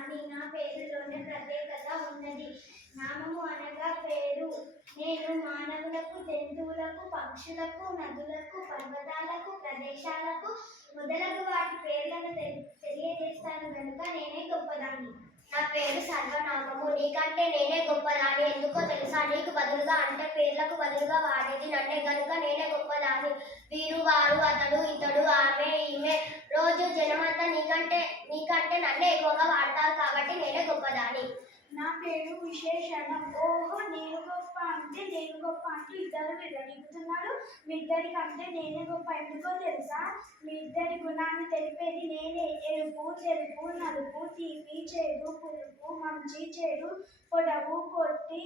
గొప్పదాన్ని. నా పేరులోనే ప్రత్యేకత ఉన్నది. నామము అనగా పేరు. నేను మానవులకు, జంతువులకు, పక్షులకు, నదులకు, పర్వతాలకు, ప్రదేశాలకు మొదలగు వాటి పేర్లను తెలియజేస్తాను కనుక నేనే గొప్పదాన్ని. నా పేరు సర్వనామము. నీకంటే నేనే గొప్పదాన్ని. ఎందుకో తెలుసా? నీకు బదులుగా అంటే పేర్లకు బదులుగా వాడేది నన్నే గనుక నేనే గొప్పదాన్ని. వీరు, వారు, అతడు, ఇతడు, ఆమె, ఈమె రోజు జనమంతా నీకంటే నన్నే ఎక్కువగా వాడతారు కాబట్టి నేనే గొప్పదాన్ని. నా పేరు విశేషణం. ఓహో, నేను గొప్ప అంటే నేను గొప్ప అంటూ ఇద్దరు విరమిస్తున్నారు. మీ ఇద్దరికంటే నేనే గొప్ప. ఎందుకో తెలుసా? మీ ఇద్దరి గుణాన్ని తెలిపేది నేనే. ఎరుపు, తెలుపు, నలుపు, తీపి, చేదు, పులుపు, మంచి, చెడు, పొడవు, పొట్టి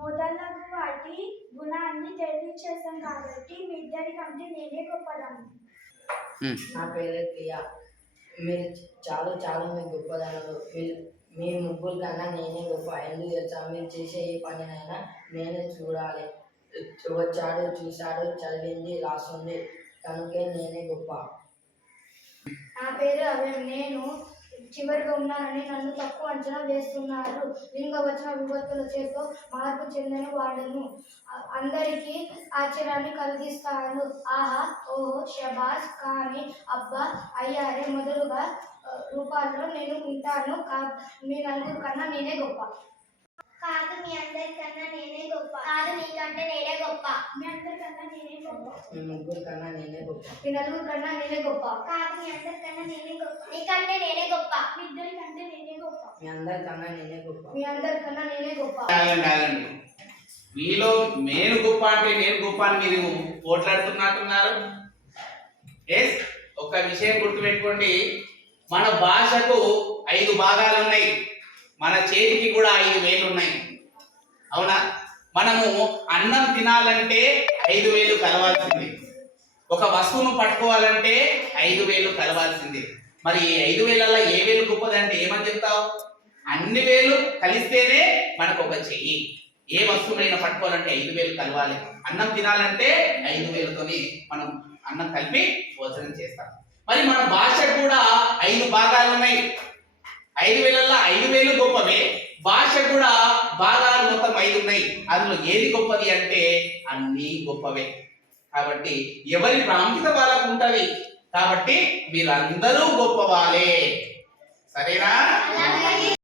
మొదలగు వాటి గుణాన్ని తెలియచేస్తాను కాబట్టి మీ ఇద్దరికంటే నేనే గొప్పదాన్ని. నా పేరు ప్రియా. మీరు చాలా మీరు గొప్పదాను. మీ ముగ్గురు కన్నా నేనే గొప్ప. ఎందుకు తెలుసా? మీరు చేసే ఏ పనినైనా నేనే చూడాలి. వచ్చాడు, చూశాడు, చదివింది, రాస్తుంది కనుకే నేనే గొప్ప. నా పేరు అభయం. నేను చివరిగా ఉన్నానని నన్ను తక్కువ అంచనా వేస్తున్నారు. లింగవచన విభక్తుల చేతో మార్పు చెందిన వాడును. అందరికీ ఆశ్చర్యాన్ని కలిగిస్తాను. ఆహా, ఓహో, షబాస్, కానీ, అబ్బా, అయ్యారే మొదలుగా రూపాల్లో నేను ఉంటాను. మీ నలుగురు కన్నా నేనే గొప్ప. కాదు, మీ అందరికన్నా నేనే గొప్ప. కాదు, నీకంటే నేనే గొప్ప. మీ అందరికన్నా నేనే గొప్ప. మీ ముగ్గురు కన్నా నేనే గొప్ప. మీ నలుగురు కన్నా నేనే గొప్ప. కాదు, మీ అందరికన్నా నేనే గొప్ప. నీకంటే నేనే గొప్ప. మీ ఇద్దరికంటే నేనే గొప్ప. మీ అందరికన్నా నేనే గొప్ప. మీ అందరికన్నా నేనే గొప్ప. కాదండి, మీలో నేను గొప్ప అంటే నేను గొప్ప అని మీరు పోట్లాడుతున్నట్టున్నారు. ఎస్, ఒక విషయం గుర్తుపెట్టుకోండి. మన భాషకు 5 భాగాలు ఉన్నాయి. మన చేతికి కూడా 5 వేలు ఉన్నాయి. అవునా? మనము అన్నం తినాలంటే 5 వేలు కలవాల్సింది. ఒక వస్తువును పట్టుకోవాలంటే 5 వేలు కలవాల్సింది. మరి 5 వేలల్లో ఏ వేలు గొప్పదంటే ఏమని చెప్తావు? అన్ని వేలు కలిస్తేనే మనకు ఒక చెయ్యి. ఏ వస్తువునైనా పట్టుకోవాలంటే 5 వేలు కలవాలి. అన్నం తినాలంటే 5 వేలతోని మనం అన్నం కలిపి భోజనం చేస్తాం. మరి మన భాషకు కూడా 5 భాగాలు ఉన్నాయి. 5 వేలల్లో 5 వేలు గొప్పవే. భాష కూడా భాగాలు మొత్తం 5 ఉన్నాయి. అందులో ఏది గొప్పది అంటే అన్నీ గొప్పవే. కాబట్టి ఎవరి ప్రాముఖ్యత వాళ్ళకు ఉంటది. కాబట్టి మీరందరూ గొప్పవాళ్ళే. సరేనా?